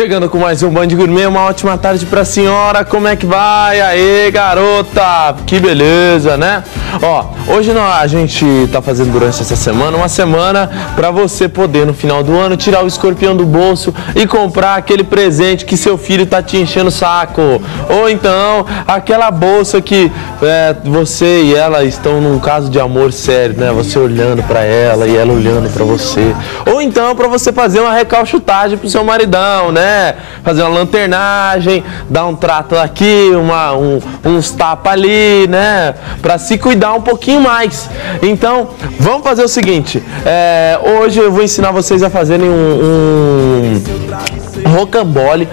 Chegando com mais um Band Gourmet, uma ótima tarde pra senhora, como é que vai? Aê, garota, que beleza, né? Ó, hoje a gente tá fazendo durante essa semana, uma semana pra você poder no final do ano tirar o escorpião do bolso e comprar aquele presente que seu filho tá te enchendo o saco. Ou então, aquela bolsa que você e ela estão num caso de amor sério, né? Você olhando pra ela e ela olhando pra você. Ou então, pra você fazer uma recalchutagem pro seu maridão, né? Fazer uma lanternagem, dar um trato aqui, uns tapas ali, né? Pra se cuidar um pouquinho mais. Então, vamos fazer o seguinte. Hoje eu vou ensinar vocês a fazerem um rocambole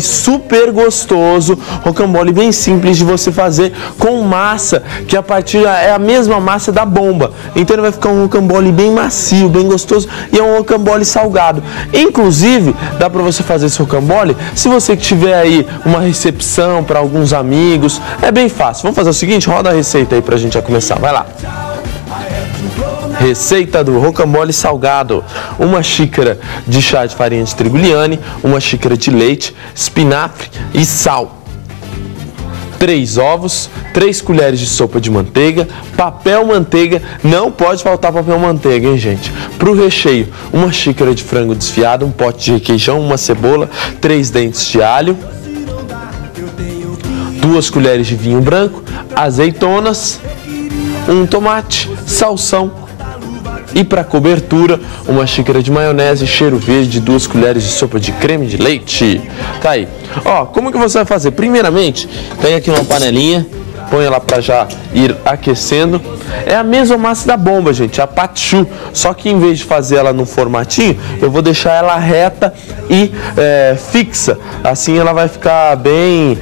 super gostoso, rocambole bem simples de você fazer com massa, que é a mesma massa da bomba. Então ele vai ficar um rocambole bem macio, bem gostoso e é um rocambole salgado. Inclusive, dá para você fazer esse rocambole se você tiver aí uma recepção para alguns amigos, é bem fácil. Vamos fazer o seguinte, roda a receita aí pra gente já começar, vai lá. Receita do rocambole salgado: uma xícara de chá de farinha de trigo Liane, uma xícara de leite, espinafre e sal, 3 ovos, 3 colheres de sopa de manteiga, papel manteiga, não pode faltar papel manteiga, hein, gente? Para o recheio, uma xícara de frango desfiado, um pote de requeijão, uma cebola, 3 dentes de alho, 2 colheres de vinho branco, azeitonas, um tomate, salsão. E para cobertura, uma xícara de maionese, cheiro verde, 2 colheres de sopa de creme de leite. Tá aí. Ó, como que você vai fazer? Primeiramente, pega aqui uma panelinha, põe ela para já ir aquecendo. É a mesma massa da bomba, gente, a patchu. Só que em vez de fazer ela no formatinho, eu vou deixar ela reta e fixa. Assim ela vai ficar bem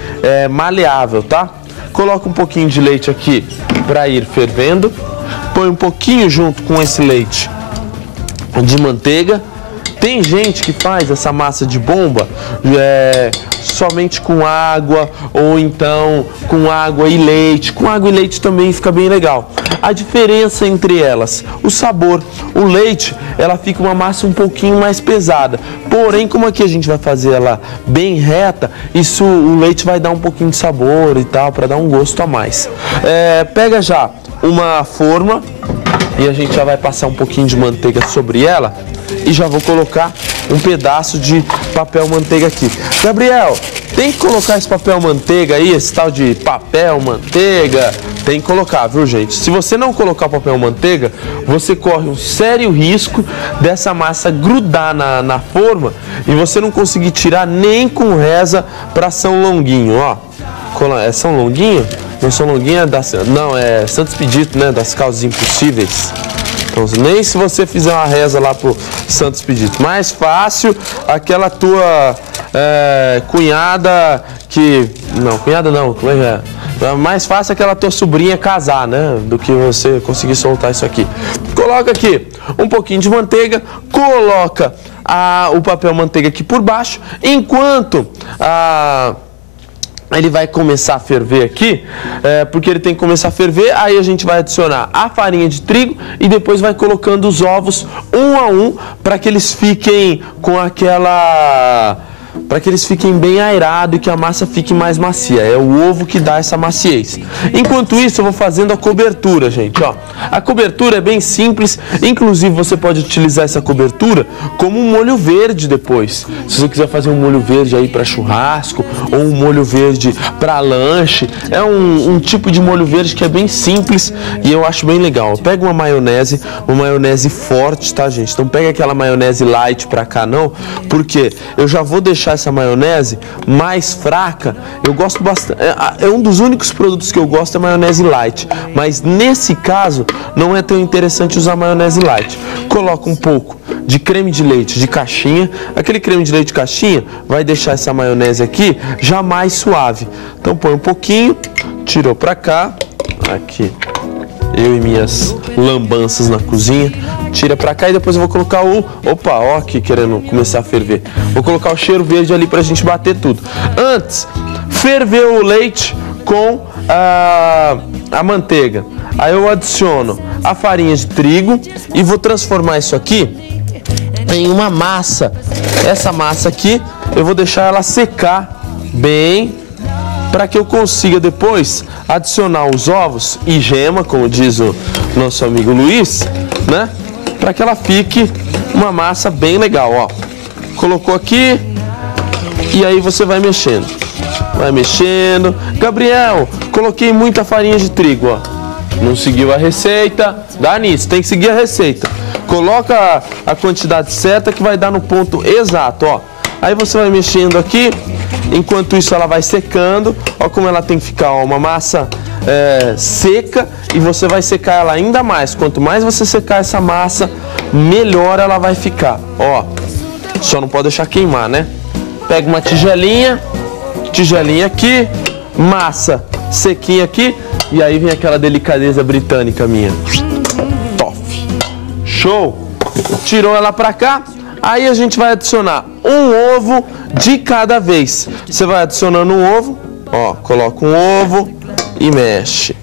maleável, tá? Coloca um pouquinho de leite aqui para ir fervendo. Põe um pouquinho junto com esse leite de manteiga. Tem gente que faz essa massa de bomba somente com água, ou então com água e leite. Com água e leite também fica bem legal. A diferença entre elas, o sabor. O leite, ela fica uma massa um pouquinho mais pesada. Porém, como aqui a gente vai fazer ela bem reta, o leite vai dar um pouquinho de sabor e tal, para dar um gosto a mais. Pega já uma forma e a gente já vai passar um pouquinho de manteiga sobre ela e já vou colocar um pedaço de papel manteiga aqui. Gabriel, tem que colocar esse papel manteiga aí, esse tal de papel manteiga, tem que colocar, viu, gente? Se você não colocar o papel manteiga, você corre um sério risco dessa massa grudar na forma e você não conseguir tirar nem com reza para São Longuinho, ó. É São Longuinho? Não São Longuinho é Santo Expedito, né? Das Causas Impossíveis. Então, nem se você fizer uma reza lá pro Santo Expedito. Mais fácil aquela tua cunhada que... Não, cunhada não, como é que é? Mais fácil aquela tua sobrinha casar, né? Do que você conseguir soltar isso aqui. Coloca aqui um pouquinho de manteiga, coloca o papel manteiga aqui por baixo, enquanto ele vai começar a ferver aqui, porque ele tem que começar a ferver, aí a gente vai adicionar a farinha de trigo e depois vai colocando os ovos um a um para que eles fiquem com para que eles fiquem bem aerados e que a massa fique mais macia. É o ovo que dá essa maciez. Enquanto isso, eu vou fazendo a cobertura, gente, ó. A cobertura é bem simples, inclusive você pode utilizar essa cobertura como um molho verde depois. Se você quiser fazer um molho verde aí para churrasco ou um molho verde para lanche, é um tipo de molho verde que é bem simples e eu acho bem legal. Pega uma maionese forte, tá, gente? Então pega aquela maionese light pra cá, não, porque eu já vou deixar essa maionese mais fraca. Eu gosto bastante, é um dos únicos produtos que eu gosto, é maionese light, mas nesse caso não é tão interessante usar maionese light. Coloca um pouco de creme de leite de caixinha. Aquele creme de leite de caixinha vai deixar essa maionese aqui já mais suave. Então põe um pouquinho, tirou pra cá, aqui eu e minhas lambanças na cozinha, tira pra cá e depois eu vou colocar ó, aqui querendo começar a ferver. Vou colocar o cheiro verde ali pra gente bater tudo. Antes, ferveu o leite com a manteiga. Aí eu adiciono a farinha de trigo e vou transformar isso aqui em uma massa. Essa massa aqui eu vou deixar ela secar bem, para que eu consiga depois adicionar os ovos e gema, como diz o nosso amigo Luiz, né? Para que ela fique uma massa bem legal, ó. Colocou aqui e aí você vai mexendo. Vai mexendo. Gabriel, coloquei muita farinha de trigo, ó. Não seguiu a receita, dá nisso, tem que seguir a receita. Coloca a quantidade certa que vai dar no ponto exato, ó. Aí você vai mexendo aqui, enquanto isso ela vai secando. Ó como ela tem que ficar, ó, uma massa seca, e você vai secar ela ainda mais. Quanto mais você secar essa massa, melhor ela vai ficar, ó. Só não pode deixar queimar, né? Pega uma tigelinha aqui, massa sequinha aqui, e aí vem aquela delicadeza britânica minha. Top! Show! Tirou ela pra cá. Aí a gente vai adicionar um ovo de cada vez. Você vai adicionando um ovo, ó, coloca um ovo e mexe.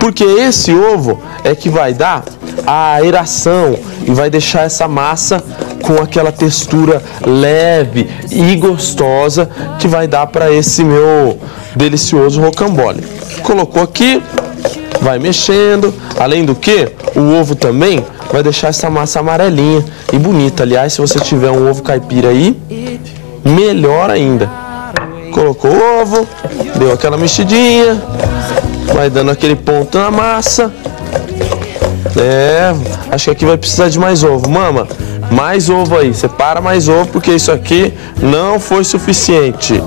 Porque esse ovo é que vai dar a aeração e vai deixar essa massa com aquela textura leve e gostosa que vai dar para esse meu delicioso rocambole. Colocou aqui, vai mexendo. Além do que, o ovo também vai deixar essa massa amarelinha e bonita. Aliás, se você tiver um ovo caipira aí, melhor ainda. Colocou o ovo, deu aquela mexidinha, vai dando aquele ponto na massa. Acho que aqui vai precisar de mais ovo. Mama, mais ovo aí, separa mais ovo, porque isso aqui não foi suficiente.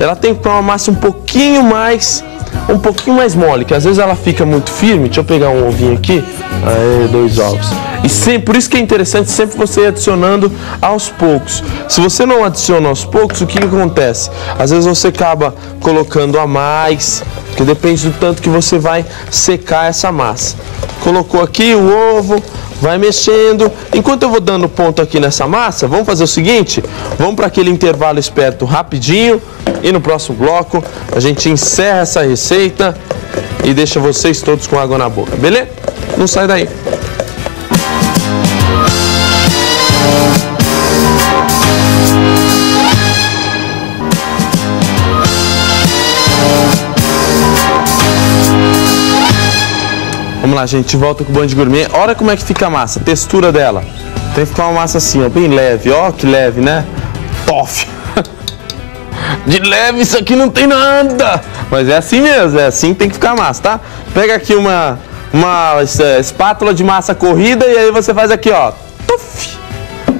Ela tem que ter uma massa um pouquinho mais mole, que às vezes ela fica muito firme. Deixa eu pegar um ovinho aqui. Aí, 2 ovos. E sempre, por isso que é interessante sempre você ir adicionando aos poucos. Se você não adiciona aos poucos, o que acontece? Às vezes você acaba colocando a mais, porque depende do tanto que você vai secar essa massa. Colocou aqui o ovo, vai mexendo. Enquanto eu vou dando ponto aqui nessa massa, vamos fazer o seguinte, vamos para aquele intervalo esperto rapidinho, e no próximo bloco a gente encerra essa receita e deixa vocês todos com água na boca, beleza? Não sai daí. Vamos lá, gente, volta com o Band Gourmet. Olha como é que fica a massa, a textura dela. Tem que ficar uma massa assim, ó, bem leve. Ó, que leve, né? Tof! De leve isso aqui não tem nada. Mas é assim mesmo, é assim que tem que ficar a massa, tá? Pega aqui uma espátula de massa corrida e aí você faz aqui, ó. Tuf!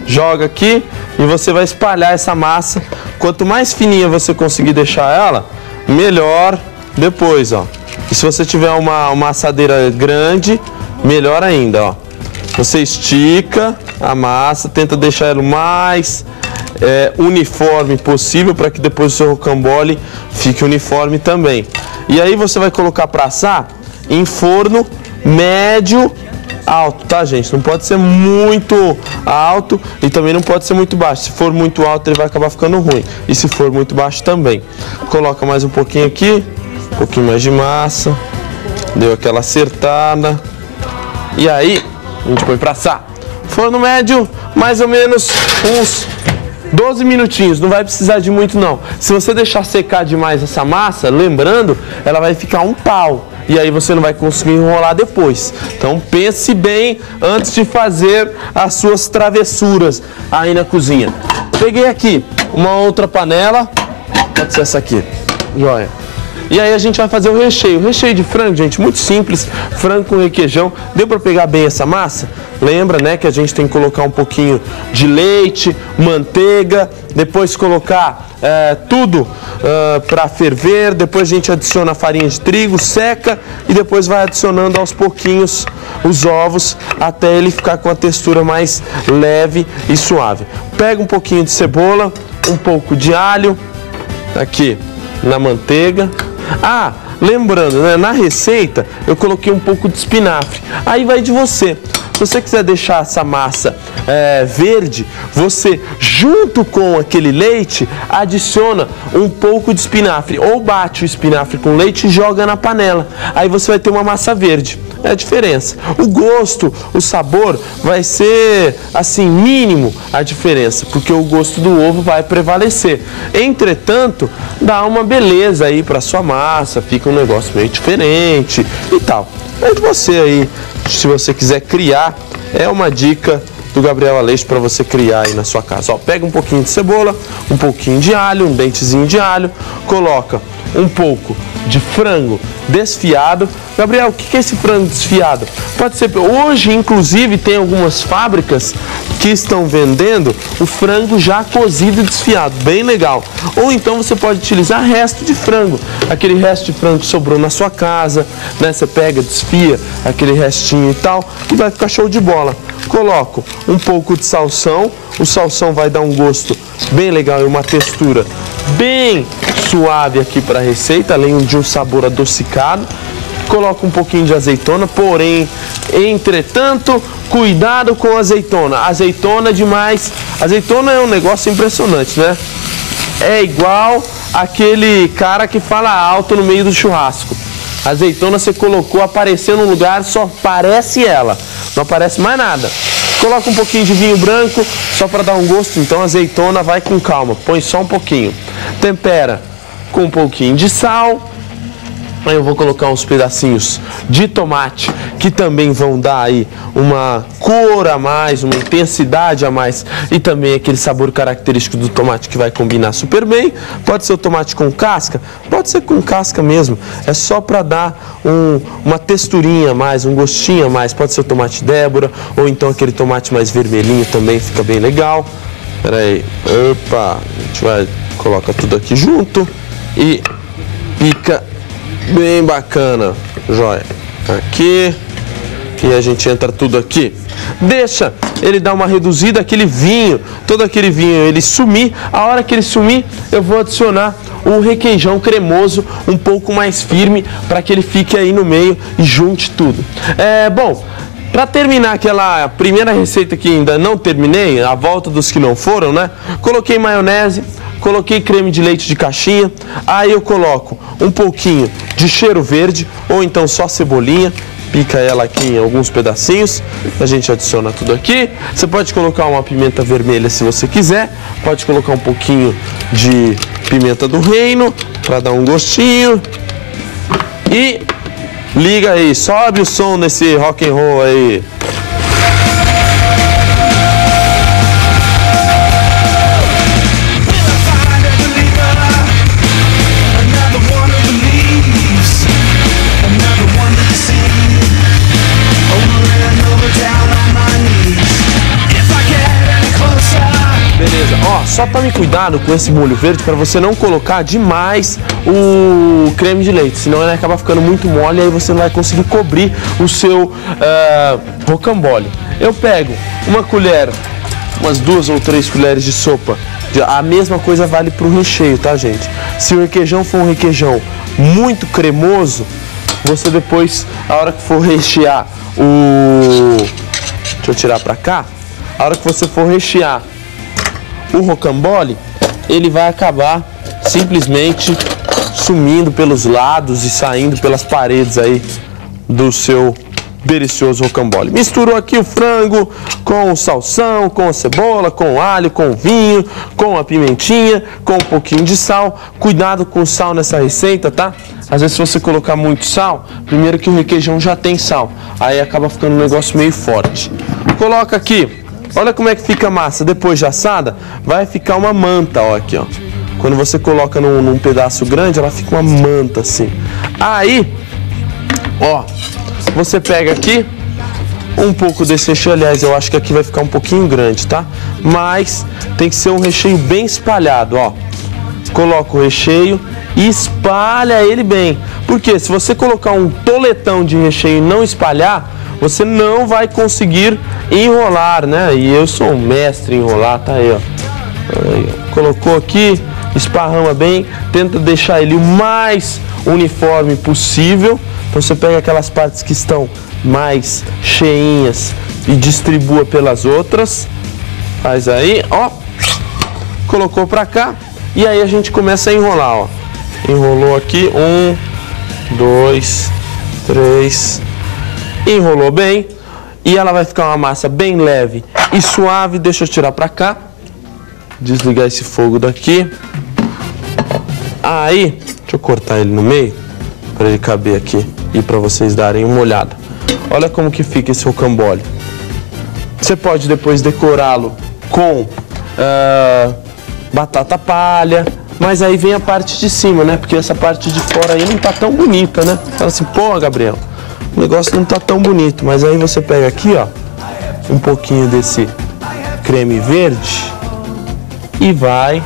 Joga aqui e você vai espalhar essa massa. Quanto mais fininha você conseguir deixar ela, melhor depois, ó. E se você tiver uma assadeira grande, melhor ainda, ó. Você estica a massa, tenta deixar ela o mais uniforme possível, para que depois o seu rocambole fique uniforme também. E aí você vai colocar para assar em forno médio alto, tá, gente? Não pode ser muito alto e também não pode ser muito baixo. Se for muito alto, ele vai acabar ficando ruim. E se for muito baixo também. Coloca mais um pouquinho aqui, um pouquinho mais de massa. Deu aquela acertada. E aí, a gente põe para assar. Forno médio, mais ou menos uns 12 minutinhos, não vai precisar de muito não. Se você deixar secar demais essa massa, lembrando, ela vai ficar um pau. E aí você não vai conseguir enrolar depois. Então pense bem antes de fazer as suas travessuras aí na cozinha. Peguei aqui uma outra panela, pode ser essa aqui, joia. E aí a gente vai fazer o recheio. O recheio de frango, gente, muito simples. Frango com requeijão. Deu para pegar bem essa massa? Lembra, né, que a gente tem que colocar um pouquinho de leite, manteiga, depois colocar tudo para ferver. Depois a gente adiciona a farinha de trigo, seca e depois vai adicionando aos pouquinhos os ovos até ele ficar com a textura mais leve e suave. Pega um pouquinho de cebola, um pouco de alho aqui na manteiga. Ah, lembrando, né, na receita eu coloquei um pouco de espinafre. Aí vai de você. você quiser deixar essa massa verde, você, junto com aquele leite, adiciona um pouco de espinafre, ou bate o espinafre com leite e joga na panela. Aí você vai ter uma massa verde. É a diferença. O gosto, o sabor vai ser, assim, mínimo a diferença, porque o gosto do ovo vai prevalecer. Entretanto, dá uma beleza aí para sua massa, fica um negócio meio diferente e tal. É de você aí, se você quiser criar, é uma dica do Gabriel Aleixo para você criar aí na sua casa. Ó, pega um pouquinho de cebola, um pouquinho de alho, um dentezinho de alho, coloca um pouco de frango desfiado. Gabriel, o que é esse frango desfiado? Pode ser, hoje inclusive tem algumas fábricas que estão vendendo o frango já cozido e desfiado, bem legal. Ou então você pode utilizar resto de frango, aquele resto de frango que sobrou na sua casa, né? Você pega, desfia aquele restinho e tal, e vai ficar show de bola. Coloco um pouco de salsão, o salsão vai dar um gosto bem legal e uma textura bem suave aqui para a receita, além de um sabor adocicado. Coloco um pouquinho de azeitona, porém, entretanto, cuidado com a azeitona. Azeitona demais. Azeitona é um negócio impressionante, né? É igual aquele cara que fala alto no meio do churrasco. A azeitona você colocou, apareceu num lugar, só aparece ela, não aparece mais nada. Coloca um pouquinho de vinho branco, só para dar um gosto, então a azeitona vai com calma, põe só um pouquinho. Tempera com um pouquinho de sal. Aí eu vou colocar uns pedacinhos de tomate que também vão dar aí uma cor a mais, uma intensidade a mais e também aquele sabor característico do tomate que vai combinar super bem. Pode ser o tomate com casca, pode ser com casca mesmo, é só para dar uma texturinha a mais, um gostinho a mais. Pode ser o tomate Débora ou então aquele tomate mais vermelhinho também fica bem legal. Pera aí, opa, a gente vai colocar tudo aqui junto e pica bem bacana, joia. Aqui, e a gente entra tudo aqui. Deixa ele dar uma reduzida, aquele vinho, todo aquele vinho ele sumir. A hora que ele sumir, eu vou adicionar o requeijão cremoso um pouco mais firme para que ele fique aí no meio e junte tudo. Bom, para terminar aquela primeira receita que ainda não terminei, a volta dos que não foram, né? Coloquei maionese, coloquei creme de leite de caixinha, aí eu coloco um pouquinho de cheiro verde, ou então só cebolinha, pica ela aqui em alguns pedacinhos, a gente adiciona tudo aqui. Você pode colocar uma pimenta vermelha se você quiser, pode colocar um pouquinho de pimenta do reino, para dar um gostinho, e liga aí, sobe o som nesse rock and roll aí. Beleza, ó, só tome cuidado com esse molho verde para você não colocar demais o creme de leite, senão ele acaba ficando muito mole e aí você não vai conseguir cobrir o seu rocambole. Eu pego uma colher, umas 2 ou 3 colheres de sopa, a mesma coisa vale para o recheio, tá, gente? Se o requeijão for um requeijão muito cremoso, você depois, a hora que for rechear deixa eu tirar para cá, a hora que você for rechear o rocambole, ele vai acabar simplesmente sumindo pelos lados e saindo pelas paredes aí do seu delicioso rocambole. Misturou aqui o frango com o salsão, com a cebola, com o alho, com o vinho, com a pimentinha, com um pouquinho de sal. Cuidado com o sal nessa receita, tá? Às vezes se você colocar muito sal, primeiro que o requeijão já tem sal, aí acaba ficando um negócio meio forte. Coloca aqui. Olha como é que fica a massa, depois de assada, vai ficar uma manta, ó, aqui, ó. Quando você coloca num pedaço grande, ela fica uma manta, assim. Aí, ó, você pega aqui um pouco desse recheio, aliás, eu acho que aqui vai ficar um pouquinho grande, tá? Mas tem que ser um recheio bem espalhado, ó. Coloca o recheio e espalha ele bem. Porque se você colocar um toletão de recheio e não espalhar, você não vai conseguir enrolar, né? E eu sou um mestre em enrolar, tá aí, ó. Aí, ó. Colocou aqui, esparrama bem, tenta deixar ele o mais uniforme possível. Então você pega aquelas partes que estão mais cheinhas, e distribua pelas outras. Faz aí, ó. Colocou pra cá. E aí a gente começa a enrolar, ó. Enrolou aqui, 1, 2, 3. Enrolou bem. E ela vai ficar uma massa bem leve e suave. Deixa eu tirar pra cá. Desligar esse fogo daqui. Aí, deixa eu cortar ele no meio para ele caber aqui e para vocês darem uma olhada. Olha como que fica esse rocambole. Você pode depois decorá-lo com batata palha, mas aí vem a parte de cima, né? Porque essa parte de fora aí não tá tão bonita, né? Fala assim, pô, Gabriel, o negócio não tá tão bonito. Mas aí você pega aqui, ó, um pouquinho desse creme verde e vai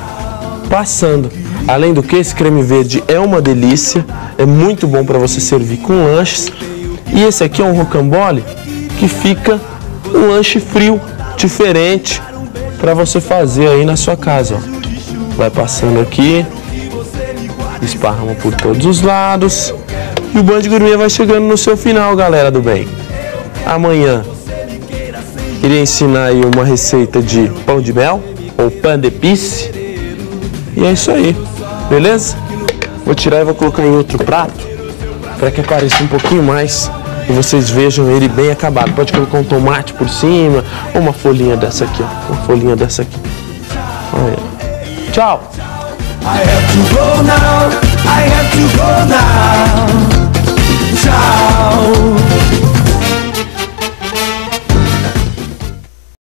passando. Além do que, esse creme verde é uma delícia, é muito bom para você servir com lanches. E esse aqui é um rocambole que fica um lanche frio, diferente, para você fazer aí na sua casa, ó. Vai passando aqui, esparrama por todos os lados e o Band Gourmet vai chegando no seu final, galera do bem. Amanhã irei ensinar aí uma receita de pão de mel ou pain d'épices. E é isso aí, beleza? Vou tirar e vou colocar em outro prato para que apareça um pouquinho mais e vocês vejam ele bem acabado. Pode colocar um tomate por cima ou uma folhinha dessa aqui, ó. Uma folhinha dessa aqui. Olha. Tchau! I have to go now. I have to go now. Tchau!